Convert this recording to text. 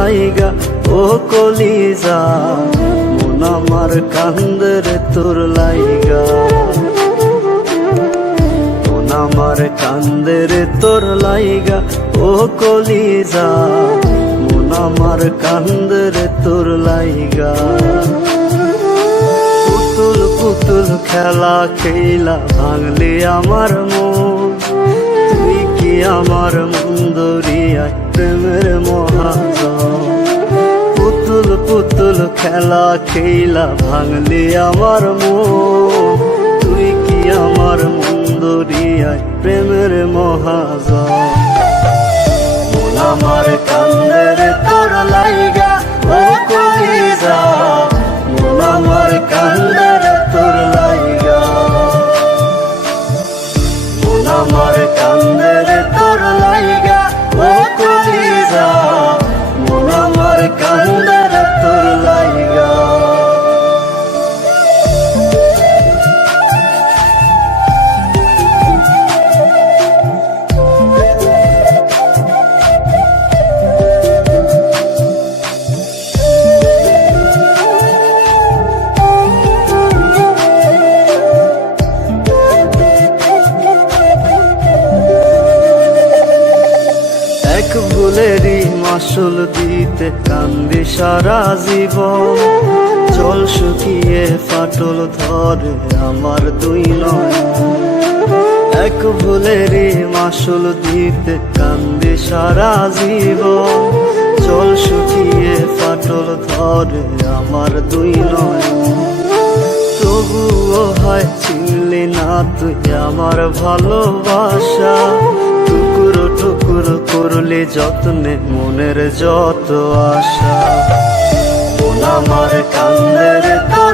লাইগা ও কলিজা, মন আমার কান্দে রে তোর লাইগা, মন আমার কান্দে রে তোর লাইগা ও কলিজা, মন আমার কান্দে রে তোর লাইগা। পুতুল পুতুল খেলা খেলা ভাঙলি আমার মন, তুই কি আমার মন দরিয়ায় প্রেমের মহাজন। পুতুল পুতুল খেলা খেলা ভাঙলি আমার মন, তুই কি আমার মন দরিয়ায় প্রেমের মহাজন। মন আমার কান্দে রে তোর লাইগা ও কলিজা, মন আমার কান্দে রে তোর লাইগা, মন আমার কান্দে রে তোর লাইগা ও কলিজা, মন আমার কান্দে রে তোর লাইগা। এক ভুলেরই মাসুল দিতে কান্দি সারা জীবন, জল শুকিয়ে ফাটল ধরে আমার দুই নয়ন। এক ভুলেরই মাসুল দিতে কান্দি সারা জীবন, জল শুকিয়ে ফাটল ধরে আমার দুই নয়ন। তবুও হয় চিনলি না তুই আমার ভালোবাসা, টুকরো টুকরো করলে যত্নে মনের যত আশা। মন আমার কান্দে রে তোর